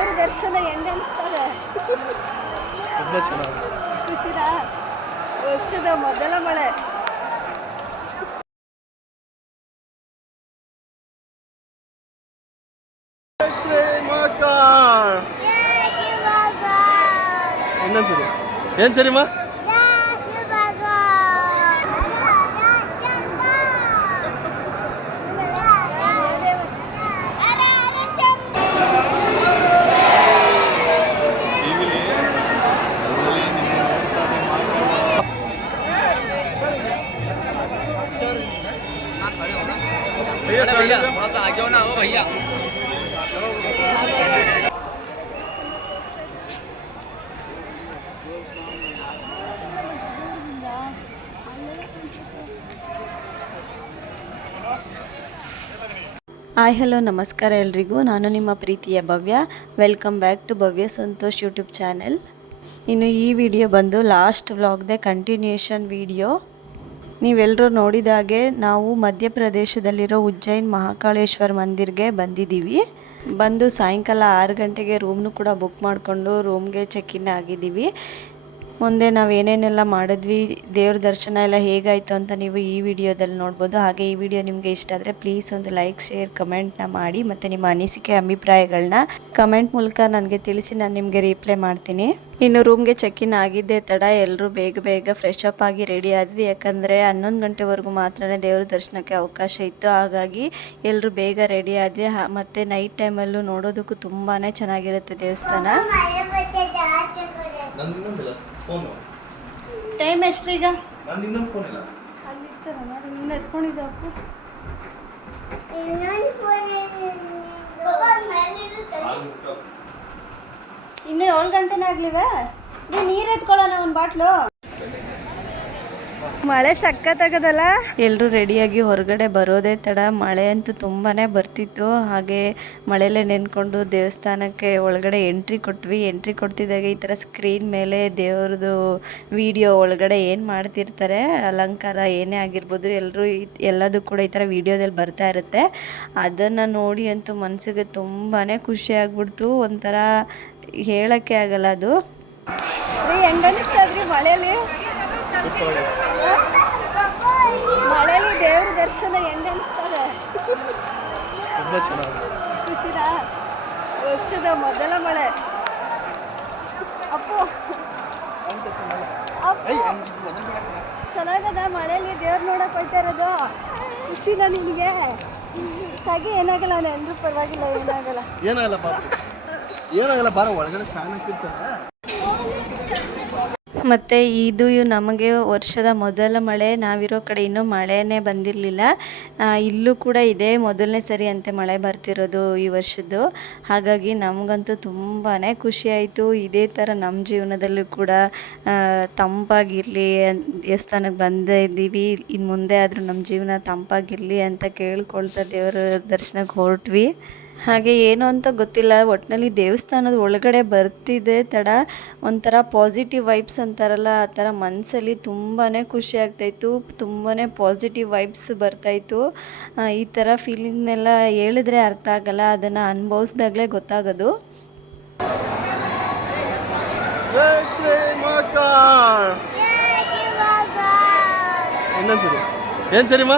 ದೇವ್ರ ದರ್ಶನ ಹೆಂಗ್ ಅನ್ಸ್ತದೆ? ತುಂಬ ಚೆನ್ನಾಗಿ ಖುಷಿನಾ? ವರ್ಷದ ಮೊದಲ ಮಳೆ. ಇನ್ನೊಂದ್ಸರಿ. ಏನು ಸರಿಮ್ಮ भैया थोड़ा सा आगे हो ना हो भैया ಹಾಯ್ ಹಲೋ ನಮಸ್ಕಾರ ಎಲ್ರಿಗೂ ನಾನು ನಿಮ್ಮ ಪ್ರೀತಿಯ Bhavya welcome back to Bhavya Santosh YouTube channel ಇನ್ನು ಈ ವಿಡಿಯೋ ಬಂದು ಲಾಸ್ಟ್ ವ್ಲಾಗ್ದೆ ಕಂಟಿನ್ಯೂಷನ್ ವಿಡಿಯೋ ನೀವೆಲ್ಲರೂ ನೋಡಿದಾಗೆ ನಾವು ಮಧ್ಯಪ್ರದೇಶದಲ್ಲಿರೋ ಉಜ್ಜೈನ್ ಮಹಾಕಾಳೇಶ್ವರ ಮಂದಿರ್ಗೆ ಬಂದಿದ್ದೀವಿ. ಬಂದು ಸಾಯಂಕಾಲ ಆರು ಗಂಟೆಗೆ ರೂಮ್ನು ಕೂಡ ಬುಕ್ ಮಾಡಿಕೊಂಡು ರೂಮ್ಗೆ ಚೆಕ್ ಇನ್ ಆಗಿದ್ದೀವಿ. ಮುಂದೆ ನಾವು ಏನೇನೆಲ್ಲ ಮಾಡಿದ್ವಿ, ದೇವ್ರ ದರ್ಶನ ಎಲ್ಲ ಹೇಗಾಯಿತು ಅಂತ ನೀವು ಈ ವಿಡಿಯೋದಲ್ಲಿ ನೋಡ್ಬೋದು. ಹಾಗೆ ಈ ವಿಡಿಯೋ ನಿಮಗೆ ಇಷ್ಟ ಆದರೆ ಪ್ಲೀಸ್ ಒಂದು ಲೈಕ್ ಶೇರ್ ಕಮೆಂಟ್ನ ಮಾಡಿ ಮತ್ತು ನಿಮ್ಮ ಅನಿಸಿಕೆ ಅಭಿಪ್ರಾಯಗಳನ್ನ ಕಮೆಂಟ್ ಮೂಲಕ ನನಗೆ ತಿಳಿಸಿ ನಾನು ನಿಮಗೆ ರಿಪ್ಲೈ ಮಾಡ್ತೀನಿ. ಇನ್ನು ರೂಮ್ಗೆ ಚೆಕ್ ಇನ್ ಆಗಿದ್ದೆ ತಡ ಎಲ್ಲರೂ ಬೇಗ ಬೇಗ ಫ್ರೆಶ್ ಅಪ್ ಆಗಿ ರೆಡಿ ಆದ್ವಿ. ಯಾಕಂದರೆ ಹನ್ನೊಂದು ಗಂಟೆವರೆಗೂ ಮಾತ್ರ ದೇವ್ರ ದರ್ಶನಕ್ಕೆ ಅವಕಾಶ ಇತ್ತು. ಹಾಗಾಗಿ ಎಲ್ಲರೂ ಬೇಗ ರೆಡಿ ಆದ್ವಿ. ಮತ್ತು ನೈಟ್ ಟೈಮಲ್ಲೂ ನೋಡೋದಕ್ಕೂ ತುಂಬಾ ಚೆನ್ನಾಗಿರುತ್ತೆ ದೇವಸ್ಥಾನ. ನಂದು ಇನ್ನೊಂದಿಲ್ಲ ಫೋನು ಟೈಮ್ ಎಷ್ಟ್ರೀಗ? ನಂದು ಇನ್ನೊಂದು ಫೋನ್ ಇಲ್ಲ. ಅಲ್ಲಿರ್ತಾರ ನೋಡಿ ನೀನು ಎತ್ಕೊಂಡಿದ್ದಪ್ಪು ಇನ್ನು ಏಳು ಗಂಟೆನೇ ಆಗ್ಲಿವೆ? ನೀನು ನೀರು ಎತ್ಕೊಳ್ಳೋಣ ಒಂದು ಬಾಟ್ಲು. ಮಳೆ ಸಕ್ಕತ್ತಾಗದಲ್ಲ ಎಲ್ಲರೂ ರೆಡಿಯಾಗಿ ಹೊರಗಡೆ ಬರೋದೇ ತಡ. ಮಳೆ ಅಂತೂ ತುಂಬಾ ಬರ್ತಿತ್ತು. ಹಾಗೆ ಮಳೆಯಲ್ಲೇ ನೆನ್ಕೊಂಡು ದೇವಸ್ಥಾನಕ್ಕೆ ಒಳಗಡೆ ಎಂಟ್ರಿ ಕೊಟ್ವಿ. ಎಂಟ್ರಿ ಕೊಡ್ತಿದ್ದಾಗ ಈ ಥರ ಸ್ಕ್ರೀನ್ ಮೇಲೆ ದೇವ್ರದ್ದು ವಿಡಿಯೋ ಒಳಗಡೆ ಏನು ಮಾಡ್ತಿರ್ತಾರೆ? ಅಲಂಕಾರ ಏನೇ ಆಗಿರ್ಬೋದು ಎಲ್ಲರೂ ಎಲ್ಲದೂ ಕೂಡ ಈ ಥರ ವಿಡಿಯೋದಲ್ಲಿ ಬರ್ತಾ ಇರುತ್ತೆ. ಅದನ್ನು ನೋಡಿ ಅಂತೂ ಮನಸ್ಸಿಗೆ ತುಂಬಾ ಖುಷಿ ಆಗ್ಬಿಡ್ತು. ಒಂಥರ ಹೇಳೋಕ್ಕೆ ಆಗಲ್ಲ ಅದು. ರೀ ಮಳೇಲಿ ದೇವ್ರ ದರ್ಶನ ಹೆಂಗ್ ಖುಷಿನ ತುಂಬ ಚೆನ್ನಾಗಿ ಖುಷಿನಾ? ವರ್ಷದ ಮೊದಲ ಮಳೆ. ಅಪ್ಪು. ಚೆನ್ನಾಗದ ಮಳೆಯಲ್ಲಿ ದೇವ್ರ ನೋಡಕ್ ಹೋಯ್ತಾ ಇರೋದು? ಖುಷಿನಾ ನಿನಗೆ? ಹಾಗೆ ಏನಾಗಲ್ಲ ಎಲ್ಲರೂ ಪರವಾಗಿಲ್ಲ ಏನಾಗಲ್ಲ. ಏನಾಗಲ್ಲ ಏನಾಗಲ್ಲ ಬಾರ ಒಳಗಡೆ ಫ್ಯಾನ್ ಹಾಕಿರ್ತಾರೆ. ಮತ್ತು ಇದು ನಮಗೆ ವರ್ಷದ ಮೊದಲ ಮಳೆ, ನಾವಿರೋ ಕಡೆ ಇನ್ನೂ ಮಳೆನೇ ಬಂದಿರಲಿಲ್ಲ. ಇಲ್ಲೂ ಕೂಡ ಇದೇ ಮೊದಲನೇ ಸರಿ ಅಂತೆ ಮಳೆ ಬರ್ತಿರೋದು ಈ ವರ್ಷದ್ದು. ಹಾಗಾಗಿ ನಮಗಂತೂ ತುಂಬಾ ಖುಷಿಯಾಯಿತು ಇದೇ ಥರ ನಮ್ಮ ಜೀವನದಲ್ಲೂ ಕೂಡ ತಂಪಾಗಿರಲಿ ದೇವಸ್ಥಾನಕ್ಕೆ ಬಂದೇ ಇದ್ದೀವಿ. ಇನ್ನು ಮುಂದೆ ಆದರೂ ನಮ್ಮ ಜೀವನ ತಂಪಾಗಿರಲಿ ಅಂತ ಕೇಳ್ಕೊಳ್ತಾ ದೇವರ ದರ್ಶನಕ್ಕೆ ಹೊರಟ್ವಿ. ಹಾಗೆ ಏನು ಅಂತ ಗೊತ್ತಿಲ್ಲ. ಒಟ್ಟಿನಲ್ಲಿ ದೇವಸ್ಥಾನದ ಒಳಗಡೆ ಬರ್ತಿದೆ ತಡ. ಒಂಥರ ಪಾಸಿಟಿವ್ ವೈಬ್ಸ್ ಅಂತಾರಲ್ಲ ಆ ಥರ ಮನಸ್ಸಲ್ಲಿ ತುಂಬಾ ಖುಷಿ ಆಗ್ತಾಯಿತ್ತು. ತುಂಬಾ ಪಾಸಿಟಿವ್ ವೈಬ್ಸ್ ಬರ್ತಾಯಿತ್ತು. ಈ ಥರ ಫೀಲಿಂಗ್ನೆಲ್ಲ ಹೇಳಿದ್ರೆ ಅರ್ಥ ಆಗಲ್ಲ. ಅದನ್ನು ಅನುಭವಿಸ್ದಾಗಲೇ ಗೊತ್ತಾಗೋದು. ಏನು ಸರಿಮ್ಮ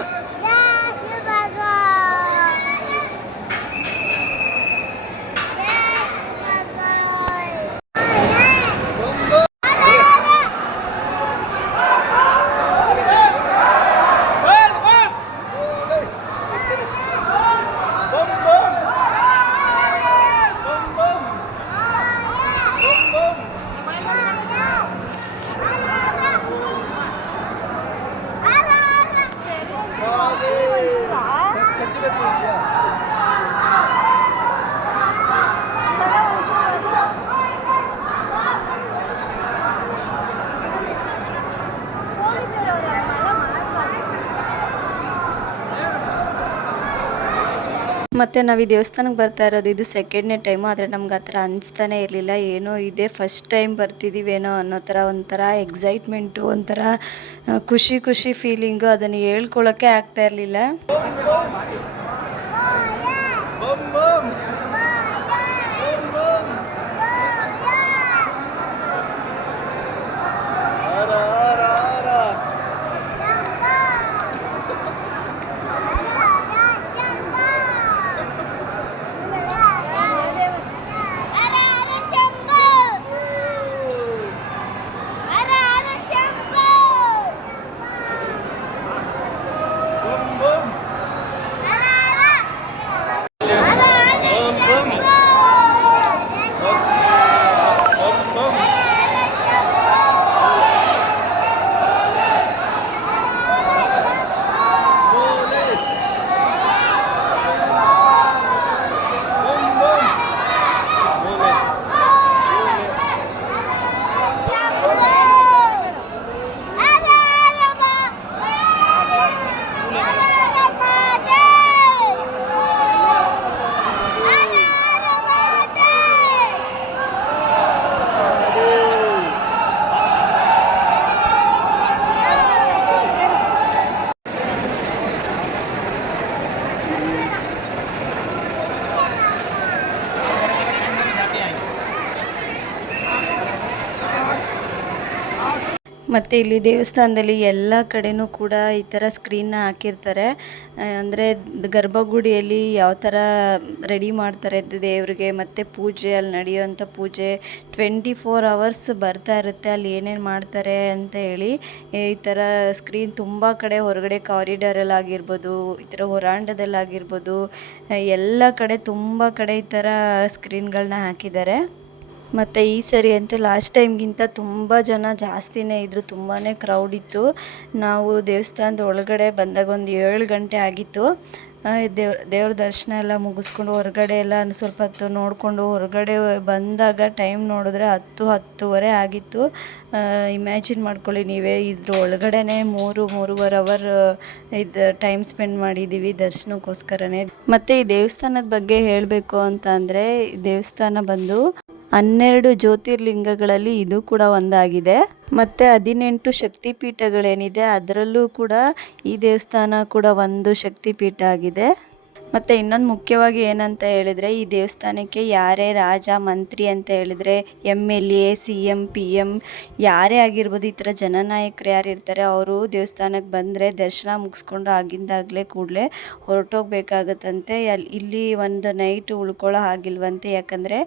ಮತ್ತು ನಾವು ಈ ದೇವಸ್ಥಾನಕ್ಕೆ ಬರ್ತಾ ಇರೋದು ಇದು ಸೆಕೆಂಡ್ನೇ ಟೈಮು ಆದರೆ ನಮ್ಗೆ ಆ ಥರ ಅನಿಸ್ತಾನೆ ಇರಲಿಲ್ಲ. ಏನೋ ಇದೇ ಫಸ್ಟ್ ಟೈಮ್ ಬರ್ತಿದ್ದೀವೇನೋ ಅನ್ನೋ ಥರ ಒಂಥರ ಎಕ್ಸೈಟ್ಮೆಂಟು ಒಂಥರ ಖುಷಿ ಖುಷಿ ಫೀಲಿಂಗು ಅದನ್ನು ಹೇಳ್ಕೊಳ್ಳೋಕ್ಕೆ ಆಗ್ತಾ ಇರಲಿಲ್ಲ. ಮತ್ತು ಇಲ್ಲಿ ದೇವಸ್ಥಾನದಲ್ಲಿ ಎಲ್ಲ ಕಡೆನೂ ಕೂಡ ಈ ಥರ ಸ್ಕ್ರೀನ್ನ ಹಾಕಿರ್ತಾರೆ. ಅಂದರೆ ಗರ್ಭಗುಡಿಯಲ್ಲಿ ಯಾವ ಥರ ರೆಡಿ ಮಾಡ್ತಾರೆ ದೇವ್ರಿಗೆ, ಮತ್ತು ಪೂಜೆ, ಅಲ್ಲಿ ನಡೆಯುವಂಥ ಪೂಜೆ, ಟ್ವೆಂಟಿ ಫೋರ್ ಅವರ್ಸ್ ಬರ್ತಾ ಇರುತ್ತೆ, ಅಲ್ಲಿ ಏನೇನು ಮಾಡ್ತಾರೆ ಅಂತ ಹೇಳಿ, ಈ ಥರ ಸ್ಕ್ರೀನ್ ತುಂಬ ಕಡೆ ಹೊರಗಡೆ ಕಾರಿಡಾರಲ್ಲಿ ಆಗಿರ್ಬೋದು, ಈ ಥರ ಹೋರಾಂಡದಲ್ಲಾಗಿರ್ಬೋದು ಎಲ್ಲ ಕಡೆ ತುಂಬ ಕಡೆ ಈ ಥರ ಸ್ಕ್ರೀನ್ಗಳನ್ನ ಹಾಕಿದ್ದಾರೆ. ಮತ್ತು ಈ ಸರಿ ಅಂತೂ ಲಾಸ್ಟ್ ಟೈಮ್ಗಿಂತ ತುಂಬ ಜನ ಜಾಸ್ತಿನೇ ಇದ್ದರು ತುಂಬಾ ಕ್ರೌಡ್ ಇತ್ತು. ನಾವು ದೇವಸ್ಥಾನದ ಒಳಗಡೆ ಬಂದಾಗ ಒಂದು ಏಳು ಗಂಟೆ ಆಗಿತ್ತು. ದೇವ್ರ ದೇವ್ರ ದರ್ಶನ ಎಲ್ಲ ಮುಗಿಸ್ಕೊಂಡು ಹೊರಗಡೆ ಎಲ್ಲ ಸ್ವಲ್ಪ ಹೊತ್ತು ನೋಡಿಕೊಂಡು ಹೊರಗಡೆ ಬಂದಾಗ ಟೈಮ್ ನೋಡಿದ್ರೆ ಹತ್ತು, ಹತ್ತುವರೆ ಆಗಿತ್ತು. ಇಮ್ಯಾಜಿನ್ ಮಾಡ್ಕೊಳ್ಳಿ ನೀವೇ ಇದ್ರ ಒಳಗಡೆ ಮೂರು, ಮೂರುವರೆ ಅವರ್ ಇದು ಟೈಮ್ ಸ್ಪೆಂಡ್ ಮಾಡಿದ್ದೀವಿ ದರ್ಶನಕ್ಕೋಸ್ಕರನೇ. ಮತ್ತು ಈ ದೇವಸ್ಥಾನದ ಬಗ್ಗೆ ಹೇಳಬೇಕು ಅಂತ ಅಂದರೆ ದೇವಸ್ಥಾನ ಬಂದು ಹನ್ನೆರಡು ಜ್ಯೋತಿರ್ಲಿಂಗಗಳಲ್ಲಿ ಇದು ಕೂಡ ಒಂದಾಗಿದೆ. ಮತ್ತು ಹದಿನೆಂಟು ಶಕ್ತಿಪೀಠಗಳೇನಿದೆ, ಅದರಲ್ಲೂ ಕೂಡ ಈ ದೇವಸ್ಥಾನ ಕೂಡ ಒಂದು ಶಕ್ತಿಪೀಠ ಆಗಿದೆ. ಮತ್ತು ಇನ್ನೊಂದು ಮುಖ್ಯವಾಗಿ ಏನಂತ ಹೇಳಿದರೆ, ಈ ದೇವಸ್ಥಾನಕ್ಕೆ ಯಾರೇ ರಾಜ, ಮಂತ್ರಿ ಅಂತ ಹೇಳಿದರೆ M L A C M P M ಯಾರೇ ಆಗಿರ್ಬೋದು, ಈ ಥರ ಜನನಾಯಕರು ಯಾರು ಇರ್ತಾರೆ, ಅವರು ದೇವಸ್ಥಾನಕ್ಕೆ ಬಂದರೆ ದರ್ಶನ ಮುಗಿಸ್ಕೊಂಡು ಆಗಿಂದಾಗಲೇ ಕೂಡಲೇ ಹೊರಟೋಗ್ಬೇಕಾಗತ್ತಂತೆ. ಅಲ್ಲಿ, ಇಲ್ಲಿ ಒಂದು ನೈಟ್ ಉಳ್ಕೊಳ್ಳೋ ಹಾಗಿಲ್ವಂತೆ. ಯಾಕಂದರೆ,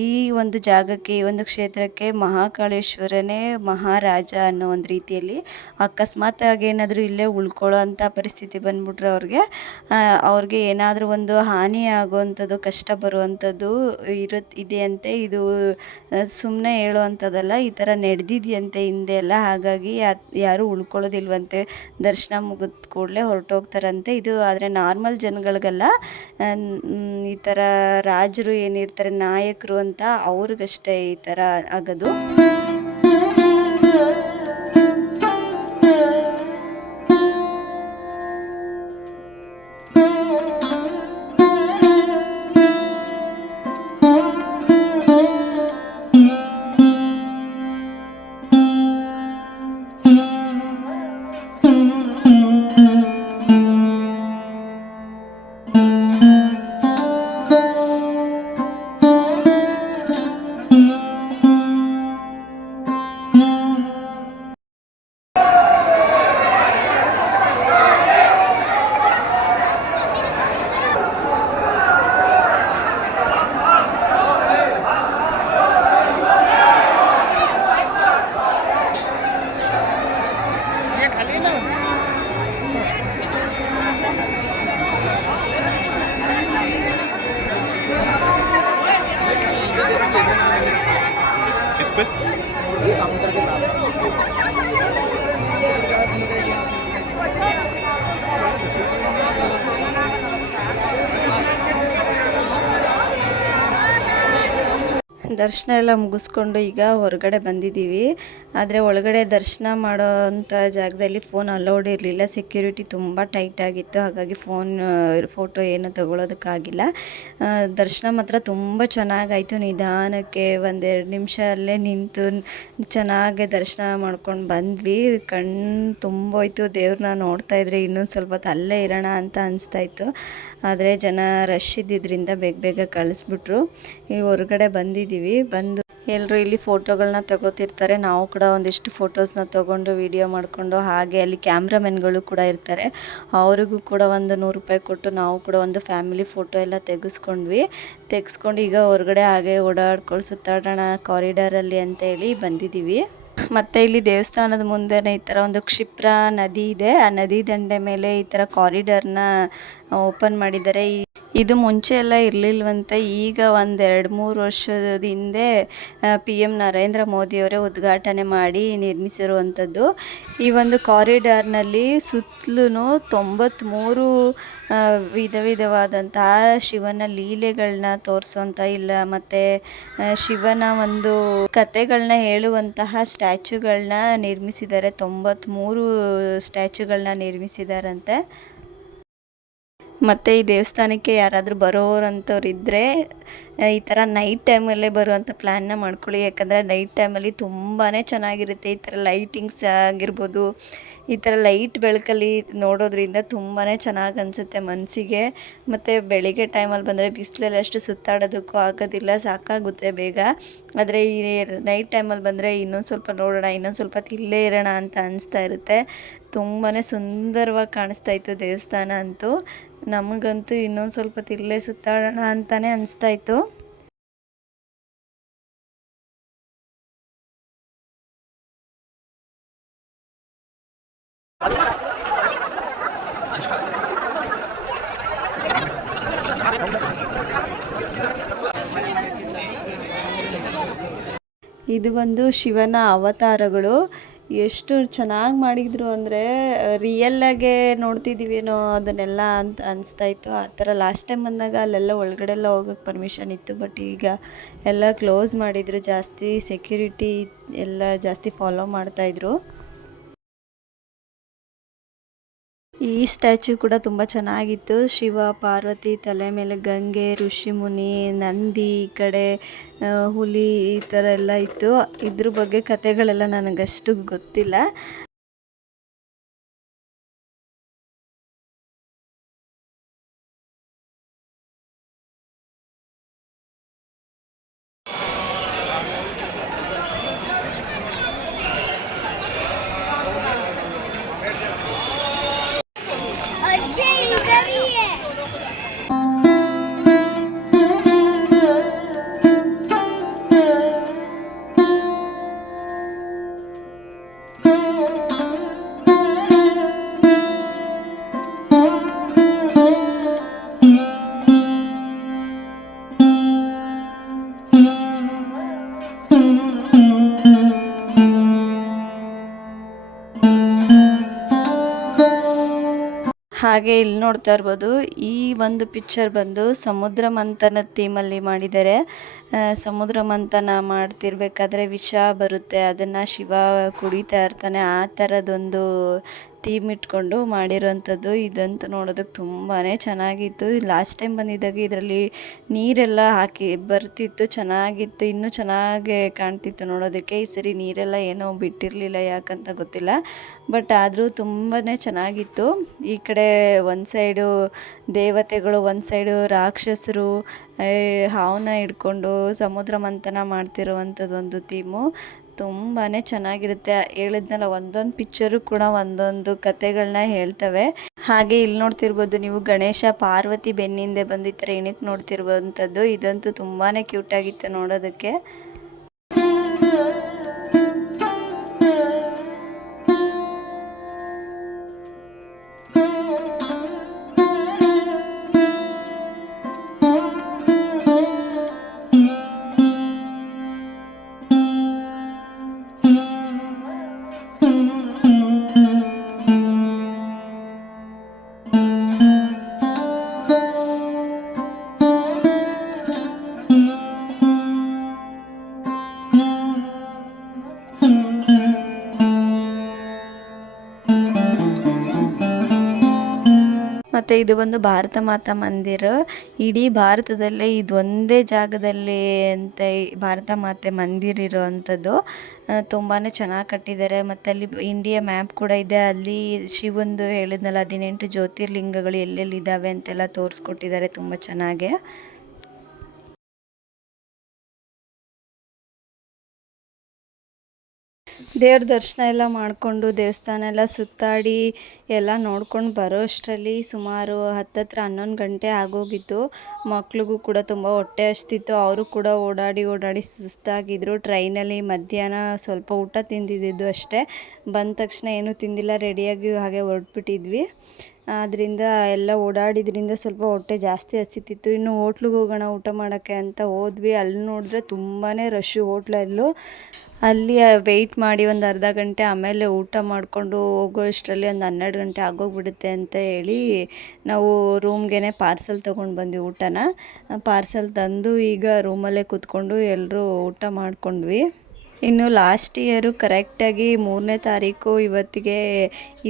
ಈ ಒಂದು ಜಾಗಕ್ಕೆ, ಈ ಒಂದು ಕ್ಷೇತ್ರಕ್ಕೆ ಮಹಾಕಾಳೇಶ್ವರನೇ ಮಹಾರಾಜ ಅನ್ನೋ ಒಂದು ರೀತಿಯಲ್ಲಿ ಅಕಸ್ಮಾತ್ ಆಗೇನಾದರೂ ಇಲ್ಲೇ ಉಳ್ಕೊಳ್ಳೋ ಅಂಥ ಪರಿಸ್ಥಿತಿ ಬಂದ್ಬಿಟ್ರೆ ಅವ್ರಿಗೆ ಅವ್ರಿಗೆ ಅವ್ರಿಗೆ ಏನಾದರೂ ಒಂದು ಹಾನಿ ಆಗುವಂಥದ್ದು, ಕಷ್ಟ ಬರುವಂಥದ್ದು ಇರುತ್ತೆ ಇದೆಯಂತೆ. ಇದು ಸುಮ್ಮನೆ ಹೇಳುವಂಥದ್ದಲ್ಲ, ಈ ಥರ ನಡೆದಿದೆಯಂತೆ ಹಿಂದೆ ಎಲ್ಲ. ಹಾಗಾಗಿ ಯಾರೂ ಉಳ್ಕೊಳ್ಳೋದಿಲ್ವಂತೆ. ದರ್ಶನ ಮುಗಿದ ಕೂಡಲೇ ಹೊರಟೋಗ್ತಾರಂತೆ. ಇದು ಆದರೆ ನಾರ್ಮಲ್ ಜನಗಳಿಗೆಲ್ಲ. ಈ ಥರ ರಾಜರು ಏನಿರ್ತಾರೆ, ನಾಯಕರು ಅಂತ ಅವ್ರಿಗಷ್ಟೇ ಈ ಥರ ಆಗೋದು. ದರ್ಶನ ಎಲ್ಲ ಮುಗಿಸ್ಕೊಂಡು ಈಗ ಹೊರಗಡೆ ಬಂದಿದ್ದೀವಿ. ಆದರೆ ಒಳಗಡೆ ದರ್ಶನ ಮಾಡೋ ಅಂಥ ಜಾಗದಲ್ಲಿ ಫೋನ್ ಅಲೌಡ್ ಇರಲಿಲ್ಲ. ಸೆಕ್ಯೂರಿಟಿ ತುಂಬ ಟೈಟ್ ಆಗಿತ್ತು. ಹಾಗಾಗಿ ಫೋನ್ ಫೋಟೋ ಏನು ತಗೊಳ್ಳೋದಕ್ಕಾಗಿಲ್ಲ ದರ್ಶನ ಮಾತ್ರ ತುಂಬ ಚೆನ್ನಾಗಾಯಿತು. ನಿಧಾನಕ್ಕೆ ಒಂದೆರಡು ನಿಮಿಷ ಅಲ್ಲೇ ನಿಂತು ಚೆನ್ನಾಗಿ ದರ್ಶನ ಮಾಡ್ಕೊಂಡು ಬಂದ್ವಿ. ಕಣ್ಣು ತುಂಬೋಯ್ತು. ದೇವ್ರನ್ನ ನೋಡ್ತಾ ಇದ್ರೆ ಇನ್ನೊಂದು ಸ್ವಲ್ಪ ಅಲ್ಲೇ ಇರೋಣ ಅಂತ ಅನಿಸ್ತಾ ಇತ್ತು. ಆದರೆ ಜನ ರಶ್ ಇದ್ದಿದ್ದರಿಂದ ಬೇಗ ಬೇಗ ಕಳಿಸ್ಬಿಟ್ರು. ಈ ಹೊರಗಡೆ ಬಂದಿದ್ದೀವಿ ಬಂದು ಎಲ್ಲರೂ ಇಲ್ಲಿ ಫೋಟೋಗಳನ್ನ ತಗೋತಿರ್ತಾರೆ. ನಾವು ಕೂಡ ಒಂದಿಷ್ಟು ಫೋಟೋಸ್ನ ತೊಗೊಂಡು ವಿಡಿಯೋ ಮಾಡಿಕೊಂಡು ಹಾಗೆ ಅಲ್ಲಿ ಕ್ಯಾಮ್ರಾಮೆನ್ಗಳು ಕೂಡ ಇರ್ತಾರೆ. ಅವರಿಗೂ ಕೂಡ ಒಂದು ನೂರು ರೂಪಾಯಿ ಕೊಟ್ಟು ನಾವು ಕೂಡ ಒಂದು ಫ್ಯಾಮಿಲಿ ಫೋಟೋ ಎಲ್ಲ ತೆಗೆಸ್ಕೊಂಡ್ವಿ. ತೆಗೆಸ್ಕೊಂಡು ಈಗ ಹೊರಗಡೆ ಹಾಗೆ ಓಡಾಡ್ಕೊಂಡು ಸುತ್ತಾಡೋಣ ಕಾರಿಡಾರಲ್ಲಿ ಅಂತ ಹೇಳಿ ಬಂದಿದ್ದೀವಿ ಮತ್ತು ಇಲ್ಲಿ ದೇವಸ್ಥಾನದ ಮುಂದೆನೇ ಈ ಥರ ಒಂದು ಕ್ಷಿಪ್ರ ನದಿ ಇದೆ. ಆ ನದಿ ದಂಡೆ ಮೇಲೆ ಈ ಥರ ಕಾರಿಡಾರ್ನ ಓಪನ್ ಮಾಡಿದ್ದಾರೆ. ಇದು ಮುಂಚೆ ಎಲ್ಲ ಇರಲಿಲ್ವಂತೆ, ಈಗ ಒಂದು ಎರಡು ಮೂರು ವರ್ಷದ ಹಿಂದೆ ಪಿ ಎಂ ನರೇಂದ್ರ ಮೋದಿಯವರೇ ಉದ್ಘಾಟನೆ ಮಾಡಿ ನಿರ್ಮಿಸಿರುವಂಥದ್ದು ಈ ಒಂದು ಕಾರಿಡಾರ್ನಲ್ಲಿ ಸುತ್ತಲೂ ತೊಂಬತ್ತ್ಮೂರು ವಿಧ ವಿಧವಾದಂತಹ ಶಿವನ ಲೀಲೆಗಳನ್ನ ತೋರಿಸೋಂಥ ಇಲ್ಲ, ಮತ್ತು ಶಿವನ ಒಂದು ಕತೆಗಳನ್ನ ಹೇಳುವಂತಹ ಸ್ಟ್ಯಾಚ್ಯುಗಳನ್ನ ನಿರ್ಮಿಸಿದ್ದಾರೆ. ತೊಂಬತ್ತ್ಮೂರು ಸ್ಟ್ಯಾಚ್ಯುಗಳನ್ನ ನಿರ್ಮಿಸಿದಾರಂತೆ. ಮತ್ತು ಈ ದೇವಸ್ಥಾನಕ್ಕೆ ಯಾರಾದರೂ ಬರೋರಂಥವ್ರು ಇದ್ದರೆ ಈ ಥರ ನೈಟ್ ಟೈಮಲ್ಲೇ ಬರುವಂಥ ಪ್ಲ್ಯಾನ್ನ ಮಾಡ್ಕೊಳ್ಳಿ. ಯಾಕಂದರೆ ನೈಟ್ ಟೈಮಲ್ಲಿ ತುಂಬಾ ಚೆನ್ನಾಗಿರುತ್ತೆ ಈ ಥರ ಲೈಟಿಂಗ್ಸ್ ಆಗಿರ್ಬೋದು. ಈ ಥರ ಲೈಟ್ ಬೆಳಕಲ್ಲಿ ನೋಡೋದ್ರಿಂದ ತುಂಬಾ ಚೆನ್ನಾಗಿ ಅನಿಸುತ್ತೆ ಮನಸ್ಸಿಗೆ ಮತ್ತು ಬೆಳಿಗ್ಗೆ ಟೈಮಲ್ಲಿ ಬಂದರೆ ಬಿಸಿಲಲ್ಲಿ ಅಷ್ಟು ಸುತ್ತಾಡೋದಕ್ಕೂ ಆಗೋದಿಲ್ಲ, ಸಾಕಾಗುತ್ತೆ ಬೇಗ. ಆದರೆ ಈ ನೈಟ್ ಟೈಮಲ್ಲಿ ಬಂದರೆ ಇನ್ನೊಂದು ಸ್ವಲ್ಪ ನೋಡೋಣ, ಇನ್ನೊಂದು ಸ್ವಲ್ಪ ಇಲ್ಲೇ ಇರೋಣ ಅಂತ ಅನಿಸ್ತಾ ಇರುತ್ತೆ. ತುಂಬಾ ಸುಂದರವಾಗಿ ಕಾಣಿಸ್ತಾ ಇತ್ತು ದೇವಸ್ಥಾನ ಅಂತೂ. ನಮಗಂತೂ ಇನ್ನೊಂದು ಸ್ವಲ್ಪ ಇಲ್ಲೇ ಸುತ್ತಾಡೋಣ ಅಂತಲೇ ಅನಿಸ್ತಾ ಇತ್ತು. ಇದು ಒಂದು ಶಿವನ ಅವತಾರಗಳು. ಎಷ್ಟು ಚೆನ್ನಾಗಿ ಮಾಡಿದ್ರು ಅಂದರೆ ರಿಯಲ್ಲಾಗೆ ನೋಡ್ತಿದ್ದೀವೇನೋ ಅದನ್ನೆಲ್ಲ ಅಂತ ಅನಿಸ್ತಾ ಇತ್ತು. ಆ ಥರ ಲಾಸ್ಟ್ ಟೈಮ್ ಬಂದಾಗ ಅಲ್ಲೆಲ್ಲ ಒಳಗಡೆ ಎಲ್ಲ ಹೋಗೋಕ್ಕೆ ಪರ್ಮಿಷನ್ ಇತ್ತು. ಬಟ್ ಈಗ ಎಲ್ಲ ಕ್ಲೋಸ್ ಮಾಡಿದರು. ಜಾಸ್ತಿ ಸೆಕ್ಯೂರಿಟಿ ಎಲ್ಲ ಜಾಸ್ತಿ ಫಾಲೋ ಮಾಡ್ತಾಯಿದ್ರು ಈ ಸ್ಟ್ಯಾಚು ಕೂಡ ತುಂಬ ಚೆನ್ನಾಗಿತ್ತು. ಶಿವ, ಪಾರ್ವತಿ, ತಲೆ ಮೇಲೆ ಗಂಗೆ, ಋಷಿ ಮುನಿ, ನಂದಿ ಈ ಕಡೆ ಹುಲಿ ಈ ಥರ ಎಲ್ಲ ಇತ್ತು. ಇದ್ರ ಬಗ್ಗೆ ಕತೆಗಳೆಲ್ಲ ನನಗಷ್ಟು ಗೊತ್ತಿಲ್ಲ. ಹಾಗೆ ಇಲ್ಲಿ ನೋಡ್ತಾ ಇರ್ಬೋದು, ಈ ಒಂದು ಪಿಕ್ಚರ್ ಬಂದು ಸಮುದ್ರ ಮಂಥನ ಥೀಮಲ್ಲಿ ಮಾಡಿದ್ದಾರೆ. ಸಮುದ್ರ ಮಂಥನ ಮಾಡ್ತಿರ್ಬೇಕಾದ್ರೆ ವಿಷ ಬರುತ್ತೆ, ಅದನ್ನು ಶಿವ ಕುಡಿತಾ ಇರ್ತಾನೆ. ಆ ಥರದೊಂದು ಥೀಮ್ ಇಟ್ಕೊಂಡು ಮಾಡಿರೋವಂಥದ್ದು ಇದಂತೂ ನೋಡೋದಕ್ಕೆ ತುಂಬಾ ಚೆನ್ನಾಗಿತ್ತು. ಲಾಸ್ಟ್ ಟೈಮ್ ಬಂದಿದ್ದಾಗ ಇದರಲ್ಲಿ ನೀರೆಲ್ಲ ಹಾಕಿ ಬರ್ತಿತ್ತು, ಚೆನ್ನಾಗಿತ್ತು, ಇನ್ನೂ ಚೆನ್ನಾಗಿ ಕಾಣ್ತಿತ್ತು ನೋಡೋದಕ್ಕೆ. ಈ ಸರಿ ನೀರೆಲ್ಲ ಏನೋ ಬಿಟ್ಟಿರಲಿಲ್ಲ ಯಾಕಂತ ಗೊತ್ತಿಲ್ಲ, ಬಟ್ ಆದರೂ ತುಂಬಾ ಚೆನ್ನಾಗಿತ್ತು. ಈ ಕಡೆ ಒಂದು ಸೈಡು ದೇವತೆಗಳು, ಒಂದು ಸೈಡು ರಾಕ್ಷಸರು ಹಾವನ್ನ ಹಿಡ್ಕೊಂಡು ಸಮುದ್ರ ಮಂಥನ ಮಾಡ್ತಿರುವಂಥದ್ದು ಒಂದು ಥೀಮು. ತುಂಬಾ ಚೆನ್ನಾಗಿರುತ್ತೆ. ಹೇಳಿದ್ನಲ್ಲ, ಒಂದೊಂದು ಪಿಕ್ಚರು ಕೂಡ ಒಂದೊಂದು ಕತೆಗಳನ್ನ ಹೇಳ್ತವೆ. ಹಾಗೆ ಇಲ್ಲಿ ನೋಡ್ತಿರ್ಬೋದು ನೀವು ಗಣೇಶ ಪಾರ್ವತಿ ಬೆನ್ನಿಂದೆ ಬಂದು ಈ ಇಣಕ್ ನೋಡ್ತಿರುವಂಥದ್ದು ಇದಂತೂ ತುಂಬಾ ಕ್ಯೂಟಾಗಿತ್ತು ನೋಡೋದಕ್ಕೆ. ಮತ್ತು ಇದು ಒಂದು ಭಾರತ ಮಾತಾ ಮಂದಿರ. ಇಡೀ ಭಾರತದಲ್ಲೇ ಇದು ಒಂದೇ ಜಾಗದಲ್ಲಿ ಅಂತ ಭಾರತ ಮಾತೆ ಮಂದಿರ ಇರೋವಂಥದ್ದು. ತುಂಬಾ ಚೆನ್ನಾಗಿ ಕಟ್ಟಿದ್ದಾರೆ ಮತ್ತು ಅಲ್ಲಿ ಇಂಡಿಯಾ ಮ್ಯಾಪ್ ಕೂಡ ಇದೆ. ಅಲ್ಲಿ ಶಿವಂದು ಹೇಳಿದ್ನಲ್ಲ, ಹದಿನೆಂಟು ಜ್ಯೋತಿರ್ಲಿಂಗಗಳು ಎಲ್ಲೆಲ್ಲಿ ಇದ್ದಾವೆ ಅಂತೆಲ್ಲ ತೋರಿಸ್ಕೊಟ್ಟಿದ್ದಾರೆ ತುಂಬ ಚೆನ್ನಾಗಿ. ದೇವ್ರ ದರ್ಶನ ಎಲ್ಲ ಮಾಡಿಕೊಂಡು ದೇವಸ್ಥಾನ ಎಲ್ಲ ಸುತ್ತಾಡಿ ಎಲ್ಲ ನೋಡ್ಕೊಂಡು ಬರೋ ಅಷ್ಟರಲ್ಲಿ ಸುಮಾರು ಹತ್ತತ್ರ ಹನ್ನೊಂದು ಗಂಟೆ ಆಗೋಗಿತ್ತು. ಮಕ್ಳಿಗೂ ಕೂಡ ತುಂಬ ಹೊಟ್ಟೆ ಹಸ್ತಿತ್ತು. ಅವರು ಕೂಡ ಓಡಾಡಿ ಓಡಾಡಿ ಸುಸ್ತಾಗಿದ್ರು. ಟ್ರೈನಲ್ಲಿ ಮಧ್ಯಾಹ್ನ ಸ್ವಲ್ಪ ಊಟ ತಿಂದಿದ್ದು ಅಷ್ಟೇ. ಬಂದ ತಕ್ಷಣ ಏನೂ ತಿಂದಿಲ್ಲ. ರೆಡಿಯಾಗಿ ಹಾಗೆ ಹೊರಟ್ಬಿಟ್ಟಿದ್ವಿ. ಆದ್ದರಿಂದ ಎಲ್ಲ ಓಡಾಡಿದ್ರಿಂದ ಸ್ವಲ್ಪ ಹೊಟ್ಟೆ ಜಾಸ್ತಿ ಹಸಿತಿತ್ತು. ಇನ್ನು ಹೋಟ್ಲಿಗೆ ಹೋಗೋಣ ಊಟ ಮಾಡೋಕ್ಕೆ ಅಂತ ಹೋದ್ವಿ. ಅಲ್ಲಿ ನೋಡಿದ್ರೆ ತುಂಬಾ ರಶ್ಶು ಹೋಟ್ಲಲ್ಲೂ. ಅಲ್ಲಿ ವೆಯ್ಟ್ ಮಾಡಿ ಒಂದು ಅರ್ಧ ಗಂಟೆ ಆಮೇಲೆ ಊಟ ಮಾಡಿಕೊಂಡು ಹೋಗೋ ಅಷ್ಟರಲ್ಲಿ ಒಂದು ಹನ್ನೆರಡು ಗಂಟೆ ಆಗೋಗ್ಬಿಡುತ್ತೆ ಅಂತ ಹೇಳಿ ನಾವು ರೂಮ್ಗೆ ಪಾರ್ಸೆಲ್ ತೊಗೊಂಡು ಬಂದ್ವಿ ಊಟನ. ಪಾರ್ಸೆಲ್ ತಂದು ಈಗ ರೂಮಲ್ಲೇ ಕೂತ್ಕೊಂಡು ಎಲ್ಲರೂ ಊಟ ಮಾಡ್ಕೊಂಡ್ವಿ. ಇನ್ನು ಲಾಸ್ಟ್ ಇಯರು ಕರೆಕ್ಟಾಗಿ ಮೂರನೇ ತಾರೀಕು ಇವತ್ತಿಗೆ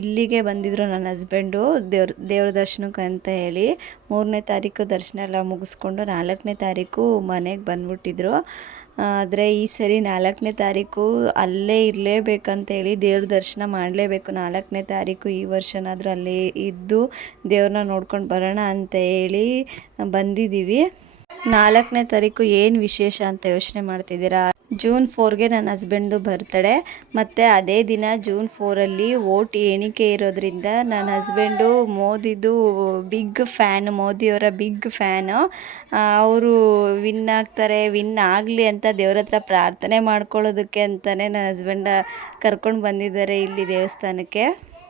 ಇಲ್ಲಿಗೆ ಬಂದಿದ್ದರು ನನ್ನ ಹಸ್ಬೆಂಡು ದೇವ್ರ ದೇವ್ರ ದರ್ಶನಕ್ಕೆ ಅಂತ ಹೇಳಿ. ಮೂರನೇ ತಾರೀಕು ದರ್ಶನ ಎಲ್ಲ ಮುಗಿಸ್ಕೊಂಡು ನಾಲ್ಕನೇ ತಾರೀಕು ಮನೆಗೆ ಬಂದ್ಬಿಟ್ಟಿದ್ರು. ಆದರೆ ಈ ಸರಿ ನಾಲ್ಕನೇ ತಾರೀಕು ಅಲ್ಲೇ ಇರಲೇಬೇಕಂತೇಳಿ ದೇವ್ರ ದರ್ಶನ ಮಾಡಲೇಬೇಕು. ನಾಲ್ಕನೇ ತಾರೀಕು ಈ ವರ್ಷನಾದರೂ ಅಲ್ಲೇ ಇದ್ದು ದೇವ್ರನ್ನ ನೋಡ್ಕೊಂಡು ಬರೋಣ ಅಂತ ಹೇಳಿ ಬಂದಿದ್ದೀವಿ. ನಾಲ್ಕನೇ ತಾರೀಕು ಏನು ವಿಶೇಷ ಅಂತ ಯೋಚನೆ ಮಾಡ್ತಿದ್ದೀರಾ? ಜೂನ್ ಫೋರ್ಗೆ ನನ್ನ ಹಸ್ಬೆಂಡ್ದು ಬರ್ತಡೆ ಮತ್ತು ಅದೇ ದಿನ ಜೂನ್ ಫೋರಲ್ಲಿ ವೋಟ್ ಎಣಿಕೆ ಇರೋದ್ರಿಂದ ನನ್ನ ಹಸ್ಬೆಂಡು ಮೋದಿದು ಬಿಗ್ ಫ್ಯಾನ್ ಮೋದಿಯವರ ಬಿಗ್ ಫ್ಯಾನು ಅವರು ವಿನ್ ಆಗ್ತಾರೆ ವಿನ್ ಆಗಲಿ ಅಂತ ದೇವ್ರ ಹತ್ರ ಪ್ರಾರ್ಥನೆ ಮಾಡ್ಕೊಳ್ಳೋದಕ್ಕೆ ಅಂತಲೇ ನನ್ನ ಹಸ್ಬೆಂಡ ಕರ್ಕೊಂಡು ಬಂದಿದ್ದಾರೆ ಇಲ್ಲಿ ದೇವಸ್ಥಾನಕ್ಕೆ.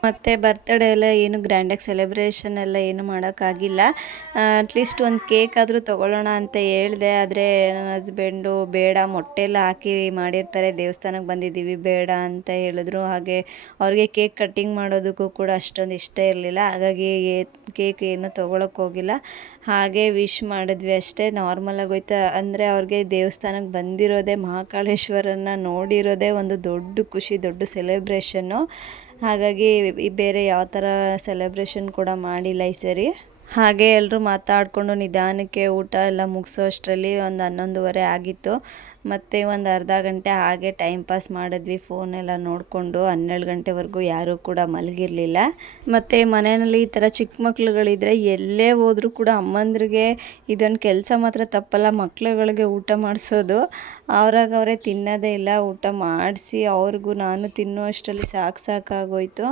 ಮತ್ತು ಬರ್ತ್ಡೇ ಎಲ್ಲ ಏನು ಗ್ರ್ಯಾಂಡಾಗಿ ಸೆಲೆಬ್ರೇಷನ್ ಎಲ್ಲ ಏನು ಮಾಡೋಕ್ಕಾಗಿಲ್ಲ ಅಟ್ಲೀಸ್ಟ್ ಒಂದು ಕೇಕ್ ಆದರೂ ತೊಗೊಳ್ಳೋಣ ಅಂತ ಹೇಳಿದೆ. ಆದರೆ ನನ್ನ ಹಸ್ಬೆಂಡು ಬೇಡ, ಮೊಟ್ಟೆ ಎಲ್ಲ ಹಾಕಿ ಮಾಡಿರ್ತಾರೆ. ದೇವಸ್ಥಾನಕ್ಕೆ ಬಂದಿದ್ದೀವಿ, ಬೇಡ ಅಂತ ಹೇಳಿದ್ರು. ಹಾಗೆ ಅವ್ರಿಗೆ ಕೇಕ್ ಕಟ್ಟಿಂಗ್ ಮಾಡೋದಕ್ಕೂ ಕೂಡ ಅಷ್ಟೊಂದು ಇಷ್ಟ ಇರಲಿಲ್ಲ. ಹಾಗಾಗಿ ಕೇಕ್ ಏನು ತೊಗೊಳಕ್ಕೆ ಹೋಗಿಲ್ಲ. ಹಾಗೆ ವಿಶ್ ಮಾಡಿದ್ವಿ ಅಷ್ಟೇ. ನಾರ್ಮಲಾಗಿ ಹೋಯ್ತಾ. ಅಂದರೆ ಅವ್ರಿಗೆ ದೇವಸ್ಥಾನಕ್ಕೆ ಬಂದಿರೋದೇ ಮಹಾಕಾಳೇಶ್ವರನ ನೋಡಿರೋದೇ ಒಂದು ದೊಡ್ಡ ಖುಷಿ, ದೊಡ್ಡ ಸೆಲೆಬ್ರೇಷನ್ನು ಹಾಗಾಗಿ ಬೇರೆ ಯಾವ ಥರ ಸೆಲೆಬ್ರೇಷನ್ ಕೂಡ ಮಾಡಿಲ್ಲ ಈ ಸರಿ. ಹಾಗೆ ಎಲ್ಲರೂ ಮಾತಾಡಿಕೊಂಡು ನಿಧಾನಕ್ಕೆ ಊಟ ಎಲ್ಲ ಮುಗಿಸೋ ಅಷ್ಟರಲ್ಲಿ ಒಂದು ಹನ್ನೊಂದುವರೆ ಆಗಿತ್ತು. ಮತ್ತು ಒಂದು ಅರ್ಧ ಗಂಟೆ ಹಾಗೆ ಟೈಮ್ ಪಾಸ್ ಮಾಡಿದ್ವಿ. ಫೋನೆಲ್ಲ ನೋಡಿಕೊಂಡು ಹನ್ನೆರಡು ಗಂಟೆವರೆಗೂ ಯಾರೂ ಕೂಡ ಮಲಗಿರಲಿಲ್ಲ. ಮತ್ತು ಮನೆಯಲ್ಲಿ ಈ ಥರ ಚಿಕ್ಕ ಮಕ್ಳುಗಳಿದ್ರೆ ಎಲ್ಲೇ ಹೋದರೂ ಕೂಡ ಅಮ್ಮಂದ್ರಿಗೆ ಇದೊಂದು ಕೆಲಸ ಮಾತ್ರ ತಪ್ಪಲ್ಲ, ಮಕ್ಳುಗಳಿಗೆ ಊಟ ಮಾಡಿಸೋದು. ಅವ್ರಾಗ ಅವರೇ ತಿನ್ನೋದೇ ಇಲ್ಲ, ಊಟ ಮಾಡಿಸಿ ಅವ್ರಿಗೂ ನಾನು ತಿನ್ನುವಷ್ಟರಲ್ಲಿ ಸಾಕು ಸಾಕಾಗೋಯ್ತು.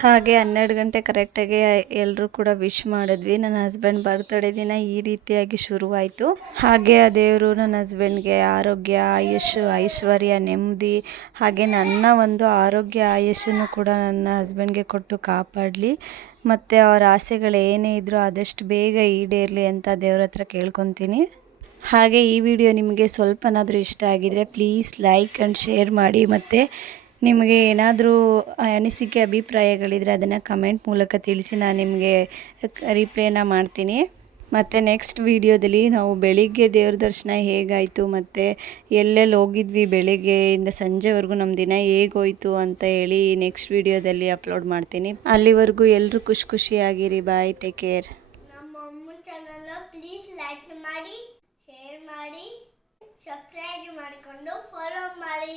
ಹಾಗೆ ಹನ್ನೆರಡು ಗಂಟೆ ಕರೆಕ್ಟಾಗಿ ಎಲ್ಲರೂ ಕೂಡ ವಿಶ್ ಮಾಡಿದ್ವಿ. ನನ್ನ ಹಸ್ಬೆಂಡ್ ಬರ್ತ್ಡೇ ದಿನ ಈ ರೀತಿಯಾಗಿ ಶುರುವಾಯಿತು. ಹಾಗೆ ಆ ದೇವರು ನನ್ನ ಹಸ್ಬೆಂಡ್ಗೆ ಆರೋಗ್ಯ, ಆಯುಷ್, ಐಶ್ವರ್ಯ, ನೆಮ್ಮದಿ, ಹಾಗೆ ನನ್ನ ಒಂದು ಆರೋಗ್ಯ, ಆಯುಷನ್ನು ಕೂಡ ನನ್ನ ಹಸ್ಬೆಂಡ್ಗೆ ಕೊಟ್ಟು ಕಾಪಾಡಲಿ. ಮತ್ತು ಅವರ ಆಸೆಗಳು ಏನೇ ಇದ್ದರೂ ಆದಷ್ಟು ಬೇಗ ಈಡೇರಲಿ ಅಂತ ದೇವ್ರ ಹತ್ರ ಕೇಳ್ಕೊತೀನಿ. ಹಾಗೆ ಈ ವಿಡಿಯೋ ನಿಮಗೆ ಸ್ವಲ್ಪನಾದರೂ ಇಷ್ಟ ಆಗಿದರೆ ಪ್ಲೀಸ್ ಲೈಕ್ ಆ್ಯಂಡ್ ಶೇರ್ ಮಾಡಿ. ಮತ್ತು ನಿಮಗೆ ಏನಾದರೂ ಅನಿಸಿಕೆ ಅಭಿಪ್ರಾಯಗಳಿದ್ದರೆ ಅದನ್ನು ಕಮೆಂಟ್ ಮೂಲಕ ತಿಳಿಸಿ ನಾನು ನಿಮಗೆ ರಿಪ್ಲೈನ ಮಾಡ್ತೀನಿ. ಮತ್ತು ನೆಕ್ಸ್ಟ್ ವೀಡಿಯೋದಲ್ಲಿ ನಾವು ಬೆಳಿಗ್ಗೆ ದೇವ್ರ ದರ್ಶನ ಹೇಗಾಯಿತು, ಮತ್ತು ಎಲ್ಲೆಲ್ಲಿ ಹೋಗಿದ್ವಿ ಬೆಳಿಗ್ಗೆಯಿಂದ ಸಂಜೆವರೆಗೂ ನಮ್ಮ ದಿನ ಹೇಗೋಯ್ತು ಅಂತ ಹೇಳಿ ನೆಕ್ಸ್ಟ್ ವೀಡಿಯೋದಲ್ಲಿ ಅಪ್ಲೋಡ್ ಮಾಡ್ತೀನಿ. ಅಲ್ಲಿವರೆಗೂ ಎಲ್ಲರೂ ಖುಷಿ ಖುಷಿಯಾಗಿರಿ ಬಾಯ್ ಟೇಕ್ ಕೇರ್ ಮಾಡಿ ಸಬ್ಸ್ಕ್ರೈಬ್ ಮಾಡಿಕೊಂಡು ಫಾಲೋ ಮಾಡಿ.